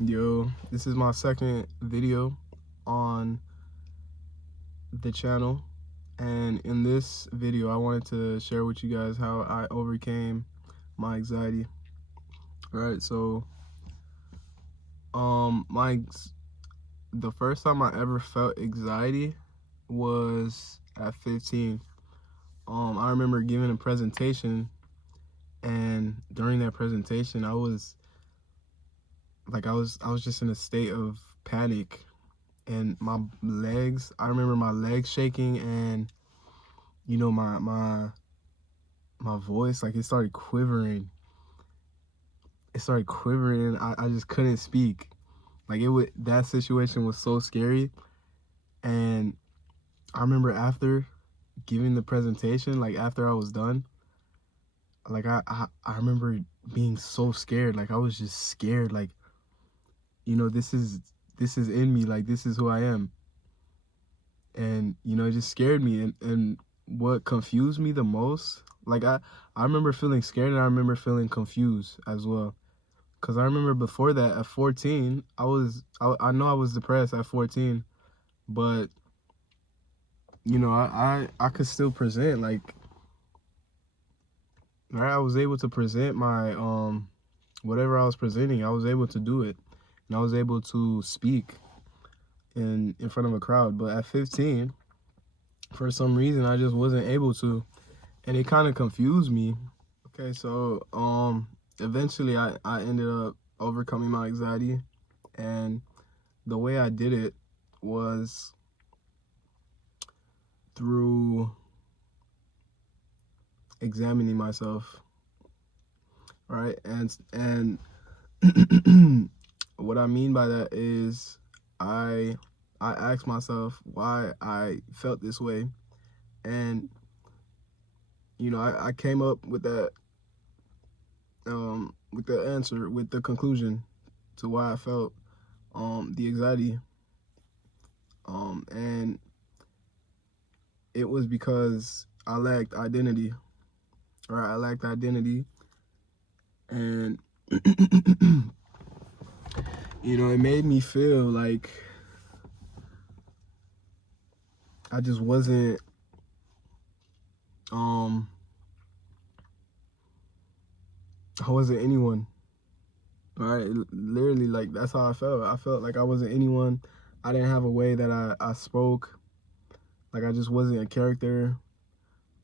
Yo, this is my second video on the channel, and in this video I wanted to share with you guys how I overcame my anxiety. Right, so my the first time I ever felt anxiety was at 15. I remember giving a presentation, and during that presentation I was just in a state of panic, and I remember my legs shaking, and my voice, like, it started quivering, and I just couldn't speak. Like, that situation was so scary. And I remember after giving the presentation, like after I was done, like I remember being so scared. Like, I was just scared, like, this is in me, like, this is who I am. And it just scared me. And what confused me the most, like, I remember feeling scared, and I remember feeling confused as well. Because I remember before that, at 14, I know I was depressed at 14, but I could still present, like, right. I was able to present my whatever I was presenting. I was able to do it, and I was able to speak in front of a crowd. But at 15, for some reason, I just wasn't able to, and it kind of confused me. Okay, so eventually I ended up overcoming my anxiety, and the way I did it was through examining myself, right? And what I mean by that is I I asked myself why I felt this way, and I came up with the answer, with the conclusion to why I felt the anxiety, and it was because I lacked identity. Right, I lacked identity, and it made me feel like I just wasn't um I wasn't anyone. Right, literally, like, that's how I felt. I felt like I wasn't anyone. I didn't have a way that I spoke. Like, I just wasn't a character.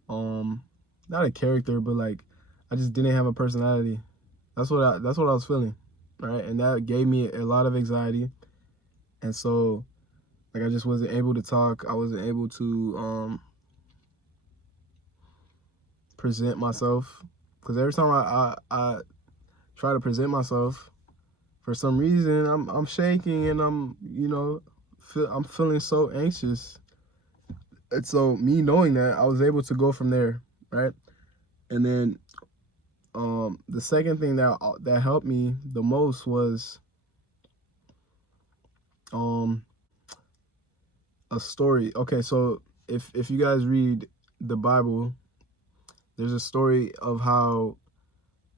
Um, Not a character, but, like, I just didn't have a personality. That's what I was feeling, right? And that gave me a lot of anxiety. And so, like, I just wasn't able to talk. I wasn't able to present myself, because every time I try to present myself, for some reason I'm shaking, and I'm feeling so anxious. And so, me knowing that, I was able to go from there, right? And then the second thing that helped me the most was um a story. Okay, so if you guys read the Bible, there's a story of how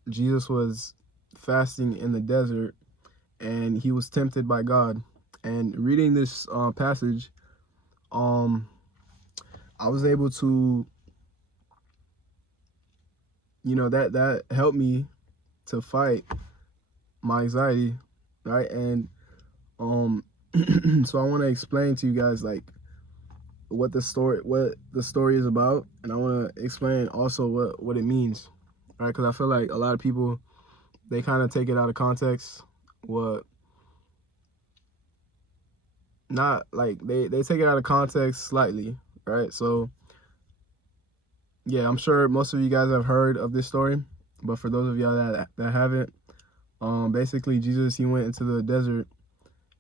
Jesus was fasting in the desert, and he was tempted by God. And reading this passage, um I was able to, that helped me to fight my anxiety, right? And um so I want to explain to you guys, like, what the story is about, and I want to explain also what it means, right? Because I feel like a lot of people, they kind of take it out of context. What Not like, they take it out of context slightly, right? So yeah, I'm sure most of you guys have heard of this story, but for those of y'all that haven't, basically Jesus, he went into the desert,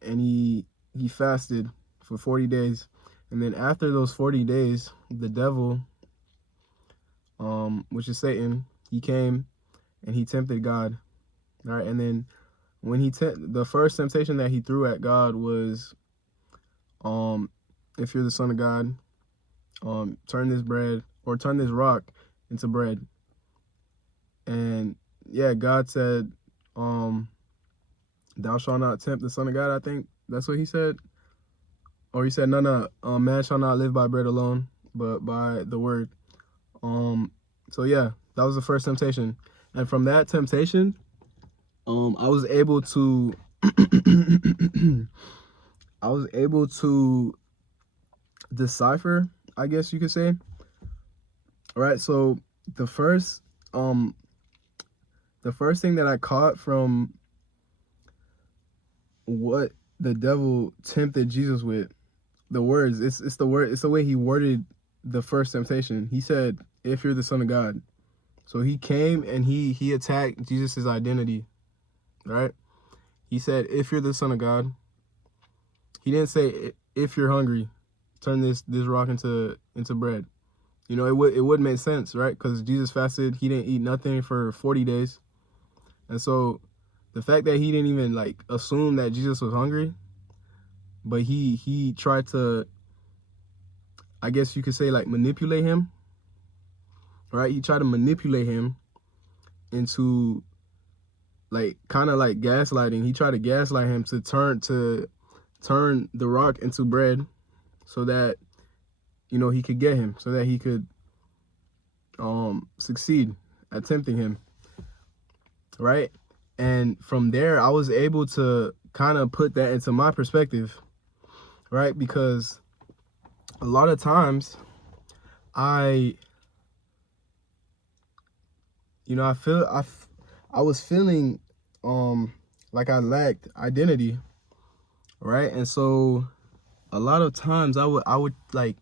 and he fasted for 40 days. And then after those 40 days, the devil, which is Satan, he came and he tempted God. All right, and then when the first temptation that he threw at God was, if you're the son of God, turn this rock into bread. And yeah, God said, thou shalt not tempt the Son of God, I think that's what he said. Or he said, no, man shall not live by bread alone, but by the word. So yeah, that was the first temptation. And from that temptation, I was able to I was able to decipher, I guess you could say. All right, so the first um the first thing that I caught from what the devil tempted Jesus with, the words, it's the word, it's the way he worded the first temptation. He said, if you're the Son of God. So he came and he attacked Jesus's identity, right? He said, if you're the Son of God. He didn't say, if you're hungry, turn this rock into bread. You know, it would make sense, right? Because Jesus fasted, he didn't eat nothing for 40 days. And so the fact that he didn't even like assume that Jesus was hungry, but he tried to, I guess you could say, like, manipulate him, right? He tried to manipulate him into, like, kind of like gaslighting. He tried to gaslight him to turn the rock into bread so that, you know, he could get him, so that he could succeed at tempting him, right? And from there, I was able to kind of put that into my perspective, right? Because a lot of times I was feeling like I lacked identity, right? And so a lot of times I would like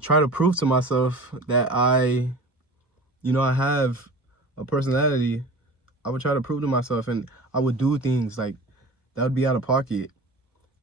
try to prove to myself that I have a personality. I would try to prove to myself, and I would do things like that would be out of pocket.